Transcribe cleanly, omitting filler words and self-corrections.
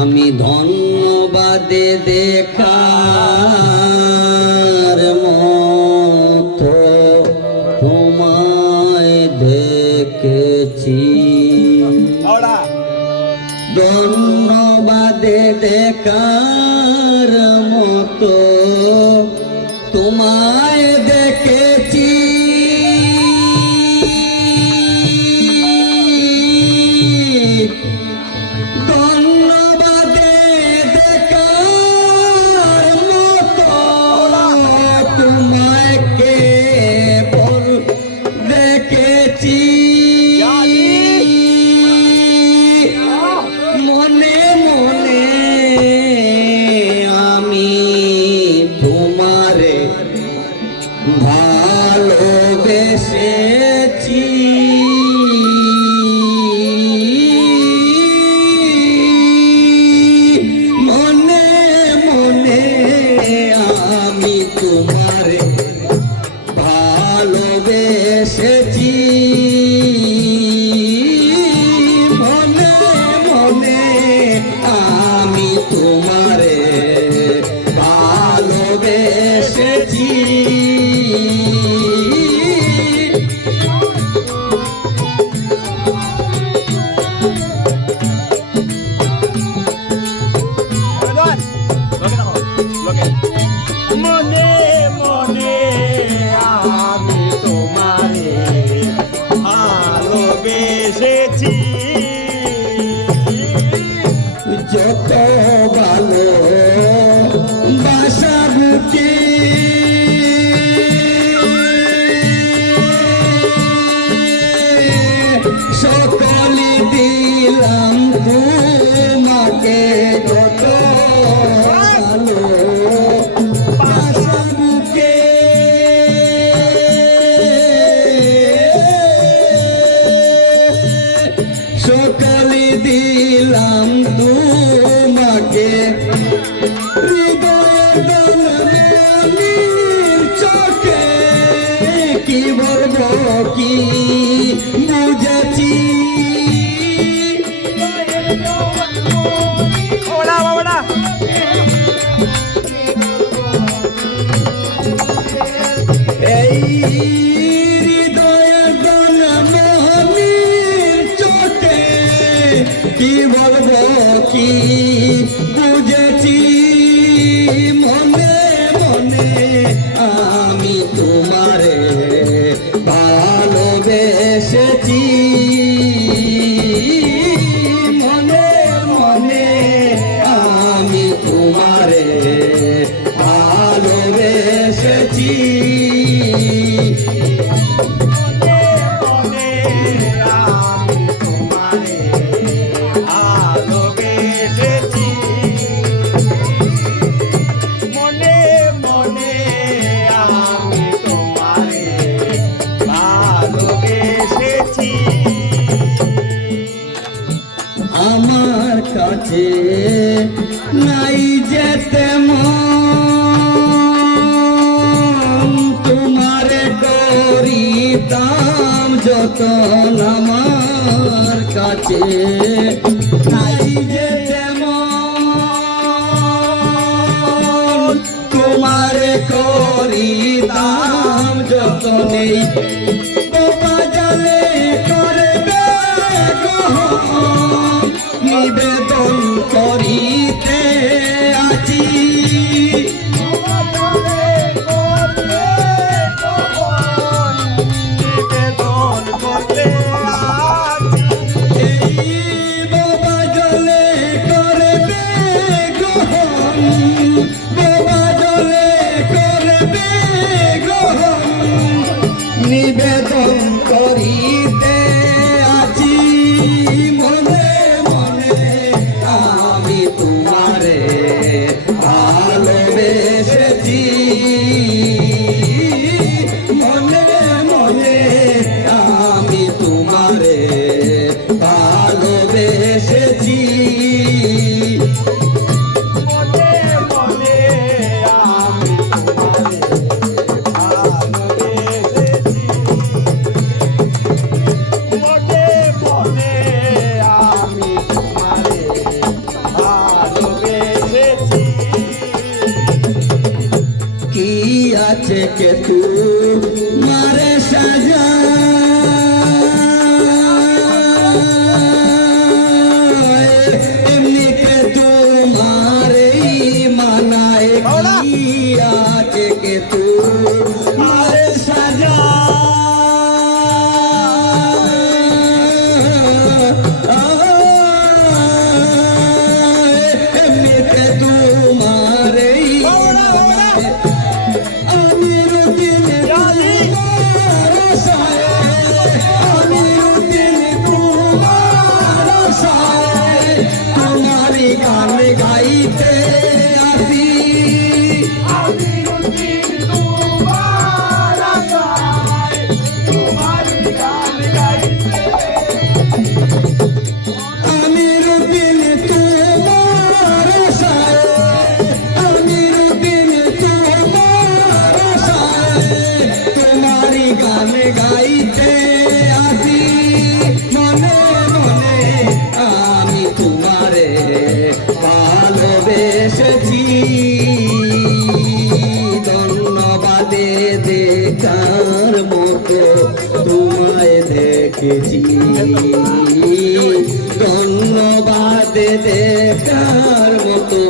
আমি ধন্যবাদে দেখার মতো তোমায় দেখেছি, ধন্যবাদে দেখার মতো তোমায় দেখেছি। ধন্যবাদে দেখার মতো তোমায় কেবল দেখেছি। মনে মনে আমি তোমারে ভালোবেসেছি। মনে মনে আমি তোমারে ভালোবেসেছি। মনে মনে আমি তোমারে ভালোবেসেছি। মনে মনে আমি তোমারে ভালোবেসেছি। যত ভালো বাসা বুকে সকলে দিলাম তোমাকে। যত ভালো বাসা বুকে সকলে দিলাম তোমাকে। হৃদয়ের দলনের চোখে কি বলবো কি বুঝেছি। এই হৃদয়ের দলনের চোখে কি বলবো কি বুঝেছি। মনে মনে আমি তোমারে ভালোবেসেছি। মনে মনে আমি তোমারে ভালোবেসেছি। আমার কাছে নাই যেতে মন, তোমারে করিতাম যতন। আমার কাছে নাই যেতে মন, তোমারে করিতাম যতনেই। নিবেদন করিতে আছি। নিবেদন করতে এই বাবা জলে করবে গ্রহণ, বাবা জলে করবে গ্রহণ। নিবেদন দেখেছি ধন্যবাদ দেখার মতো